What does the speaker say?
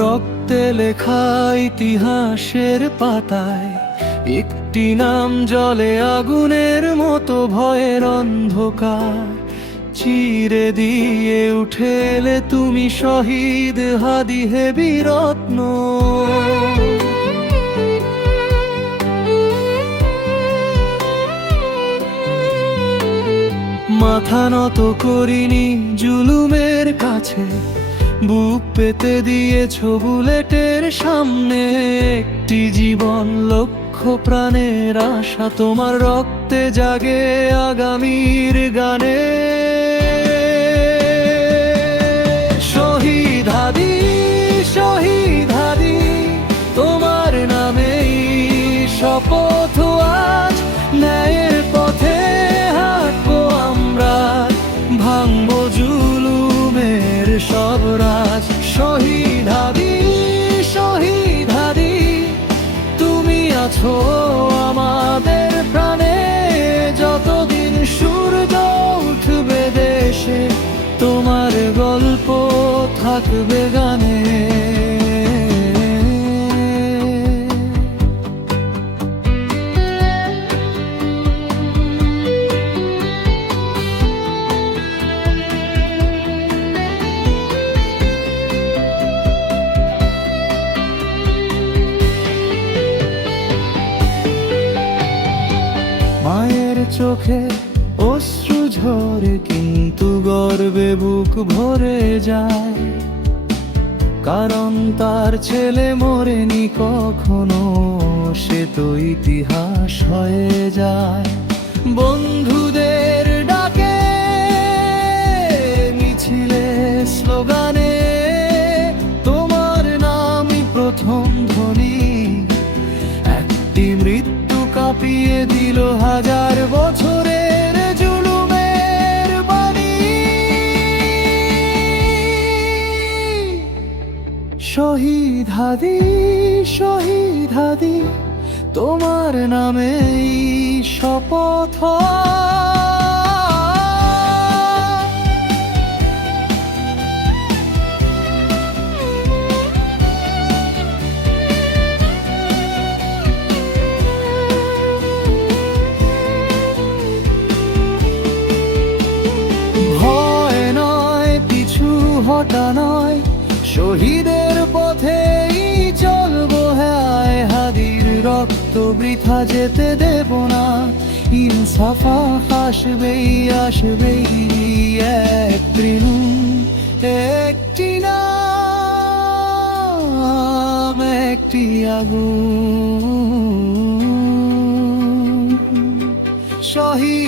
রক্তে লেখা ইতিহাসের পাতায় একটি নাম জ্বলে আগুনের মতো, ভয়ের অন্ধকার চিরে দিয়ে উঠে এলে তুমি, শহীদ হাদি হে বীরত্ন। মাথা নত করিনি জুলুমের কাছে, বুক পেতে দিয়েছ বুলেটের সামনে। একটি জীবন, লক্ষ প্রাণের আশা, তোমার রক্তে জাগে আগামীর গানে। শহীদ হাদি, শহীদ হাদি, তোমার নামেই শপথ আজ। ন্যায়ের পথে হাঁটবো আমরা, ভাঙবো জুলুমের সব রাজ। শহীদ হাদি, শহীদ হাদি, তুমি আছো আমাদের প্রাণে। যতদিন সূর্য উঠবে দেশে, তোমার গল্প থাকবে গানে। মায়ের চোখে অশ্রু ঝরে, কিন্তু গর্বে বুক ভরে যায়। কারণ তার ছেলে মরেনি কখনো, সে তো ইতিহাস হয়ে যায়। বন্ধুদের ডাকে, মিছিলে, স্লোগানে, তোমার নামই প্রথম ধ্বনি। একটি মৃত্যু কাঁপিয়ে দিল হাজার বছরের জুলুমের বাণী। শহীদ হাদি, শহীদ হাদি, তোমার নামেই শপথ। হটা নয়, শহীদের পথেই চলবো। হ্যায় হাদির রক্ত বৃথা যেতে দেব না। ইনসাফ আসবেই, আসবেই। এক তৃণু, একটি নাম, একটি আগুন। শহীদ